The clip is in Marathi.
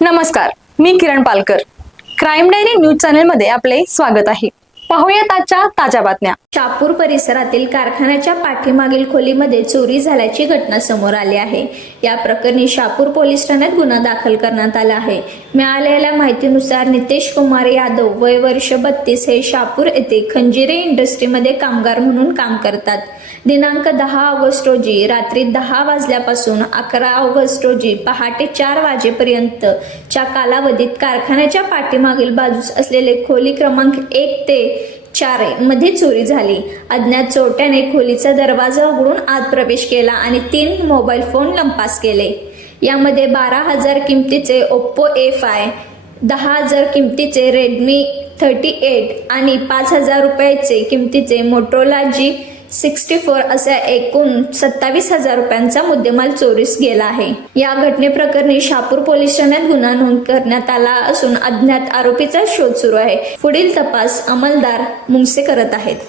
नमस्कार, मी Kiran Palkar. Crime diary news channel मध्ये आपले स्वागत आहे. पाहूयात आजच्या ताज्या बातम्या. शहापूर परिसरातील कारखान्याच्या पाठीमागील खोलीमध्ये चोरी झाल्याची घटना समोर आली आहे. या प्रकरणी शहापूर पोलीस ठाण्यात गुन्हा दाखल करण्यात आला आहे. मिळालेल्या माहितीनुसार नितेश कुमार यादव वय वर्ष 32 हे शहापूर येथे खंजिरे इंडस्ट्रीमध्ये कामगार म्हणून काम करतात. दिनांक 10 ऑगस्ट रोजी रात्री 10 वाजल्यापासून 11 ऑगस्ट रोजी पहाटे 4 वाजेपर्यंतच्या कालावधीत कारखान्याच्या पाठीमागील बाजूस असलेले खोली क्रमांक 1 ते 4 मध्ये चोरी झाली. अज्ञात चोरट्याने खोलीचा दरवाजा उघडून आत प्रवेश केला आणि 3 मोबाईल फोन लंपास केले. यामध्ये 12,000 किमतीचे ओप्पो A5, 10,000 किमतीचे रेडमी 38 आणि 5,000 रुपयाचे किमतीचे मोटोरोला G64 असा एकूण 27,000 रुपयांचा मुद्देमाल चोरीस गेला आहे. या घटनेप्रकरणी शहापूर पोलीस ठाण्यात गुन्हा नोंद करण्यात आला असून अज्ञात आरोपीचा शोध सुरू आहे. पुढील तपास अंमलदार मुंगसे करत आहेत.